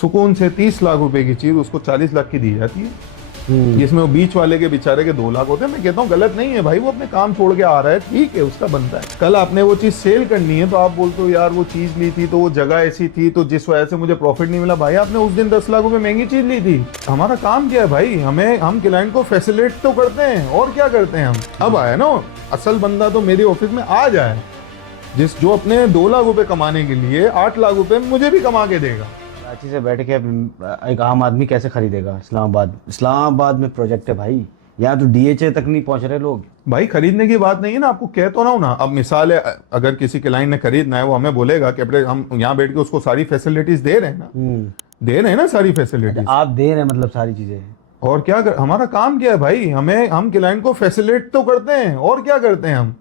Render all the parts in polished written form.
सुकून से 30 लाख रुपए की चीज उसको 40 लाख की दी जाती है, जिसमें वो बीच वाले के बेचारे के 2 लाख होते हैं। मैं कहता हूँ गलत नहीं है भाई, वो अपने काम छोड़ के आ रहा है, ठीक है, उसका बनता है। कल आपने वो चीज सेल करनी है तो आप बोलते हो यार वो चीज ली थी तो वो जगह ऐसी थी तो जिस वजह से मुझे प्रॉफिट नहीं मिला। भाई आपने उस दिन 10 लाख रुपए महंगी चीज ली थी। हमारा काम क्या है भाई, हम क्लाइंट को फैसिलिटेट तो करते हैं, और क्या करते हैं हम। अब आया ना असल बंदा तो मेरे ऑफिस में आ जाए, जो अपने 2 लाख रुपए कमाने के लिए 8 लाख रुपए मुझे भी कमा के देगा। कराची से बैठ के एक आम आदमी कैसे खरीदेगा इस्लामाबाद में प्रोजेक्ट है भाई, यहाँ तो DHA तक नहीं पहुंच रहे लोग। भाई खरीदने की बात नहीं है ना, आपको कह तो रहा हूं ना। अब मिसाल है, अगर किसी क्लाइंट ने खरीदना है वो हमें बोलेगा कि हम यहाँ बैठ के उसको सारी फैसिलिटीज दे रहे हैं ना, दे रहे हैं ना सारी फैसिलिटीज। आप दे रहे हैं मतलब सारी चीजें, और क्या हमारा काम क्या है भाई, हम क्लाइंट को फैसिलिटेट तो करते हैं, और क्या करते हैं हम।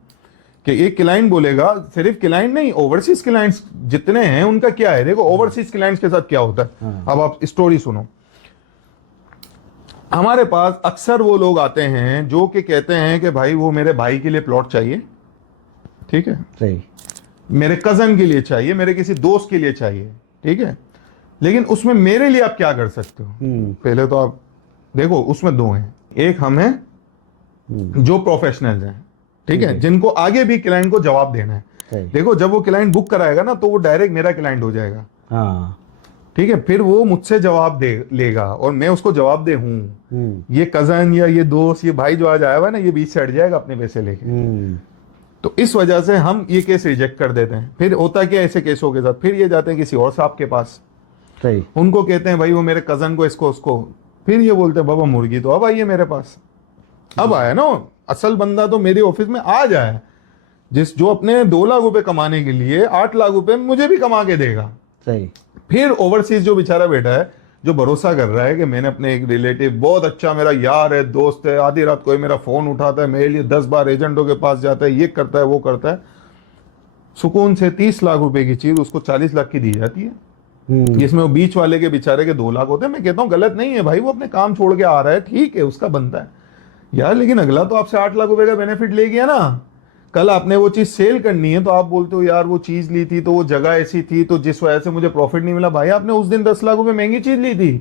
कि एक क्लाइंट बोलेगा, सिर्फ क्लाइंट नहीं, ओवरसीज क्लाइंट्स जितने हैं उनका क्या है। देखो ओवरसीज क्लाइंट्स के साथ क्या होता है, अब आप स्टोरी सुनो। हमारे पास अक्सर वो लोग आते हैं जो कि कहते हैं कि भाई वो मेरे भाई के लिए प्लॉट चाहिए, ठीक है, सही, मेरे कजन के लिए चाहिए, मेरे किसी दोस्त के लिए चाहिए, ठीक है, लेकिन उसमें मेरे लिए आप क्या कर सकते हो। पहले तो आप देखो उसमें 2 हैं, एक हम हैं जो प्रोफेशनल्स हैं, ठीक है, जिनको आगे भी क्लाइंट को जवाब देना है। देखो जब वो क्लाइंट बुक कराएगा ना तो वो डायरेक्ट मेरा क्लाइंट हो जाएगा, हाँ, ठीक है, फिर वो मुझसे जवाब लेगा और मैं उसको जवाब दे हूँ। ये कजन या ये दोस्त, ये भाई जो आज आया हुआ है ना, ये बीच से हट जाएगा अपने पैसे लेके। तो इस वजह से हम ये केस रिजेक्ट कर देते हैं। फिर होता क्या ऐसे केसों के साथ, फिर ये जाते हैं किसी और साहब के पास, सही, उनको कहते हैं भाई वो मेरे कजन को इसको उसको, फिर ये बोलते हैं बाबा मुर्गी तो अब आइए मेरे पास। अब आया ना असल बंदा तो मेरे ऑफिस में आ जाए, जो अपने 2 लाख रुपए कमाने के लिए 8 लाख रुपए मुझे भी कमा के देगा। सही। फिर ओवरसीज जो बेचारा बैठा है, जो भरोसा कर रहा है कि मैंने अपने एक रिलेटिव, बहुत अच्छा मेरा यार है, दोस्त है, आधी रात कोई मेरा फोन उठाता है, मेरे लिए 10 बार एजेंटों के पास जाता है, ये करता है वो करता है, सुकून से 30 लाख रुपए की चीज उसको 40 लाख की दी जाती है, जिसमें वो बीच वाले के बेचारे के 2 लाख होते हैं। मैं कहता हूँ गलत नहीं है भाई, वो अपने काम छोड़ के आ रहा है, ठीक है, उसका बनता है यार, लेकिन अगला तो आपसे 8 लाख रुपए का बेनिफिट ले गया ना। कल आपने वो चीज सेल करनी है तो आप बोलते हो यार वो चीज ली थी तो वो जगह ऐसी थी तो जिस वजह से मुझे प्रॉफिट नहीं मिला। भाई आपने उस दिन 10 लाख रुपए महंगी चीज ली थी,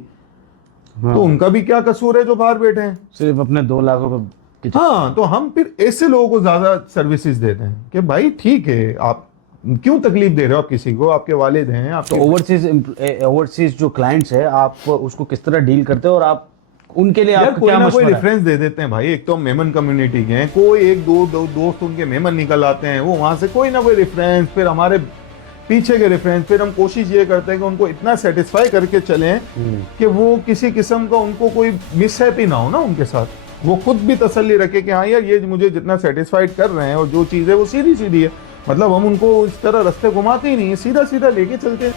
तो उनका भी क्या कसूर है जो बाहर बैठे हैं, सिर्फ अपने 2 लाख रुपए। हाँ, तो हम फिर ऐसे लोगों को ज्यादा सर्विसेज देते हैं कि भाई ठीक है, आप क्यों तकलीफ दे रहे हो आप किसी को, आपके वालिद हैं आपके। तो ओवरसीज जो क्लाइंट्स है, आप उसको किस तरह डील करते हो, और आप उनके लिए आप कोई ना कोई रेफरेंस दे देते हैं भाई। एक तो हम मेमन कम्युनिटी के हैं, कोई एक दो दोस्त उनके मेमन निकल आते हैं, वो वहां से कोई ना कोई रेफरेंस, फिर हमारे पीछे के रेफरेंस, फिर हम कोशिश ये करते हैं कि उनको इतना सेटिस्फाई करके चलें कि वो किसी किस्म का उनको कोई मिसहैपी ना हो ना उनके साथ, वो खुद भी तसल्ली रखे कि हाँ यार ये मुझे जितना सेटिस्फाइड कर रहे हैं और जो चीज़ है वो सीधी सीधी है, मतलब हम उनको इस तरह रास्ते घुमाते ही नहीं है, सीधा सीधा लेके चलते हैं।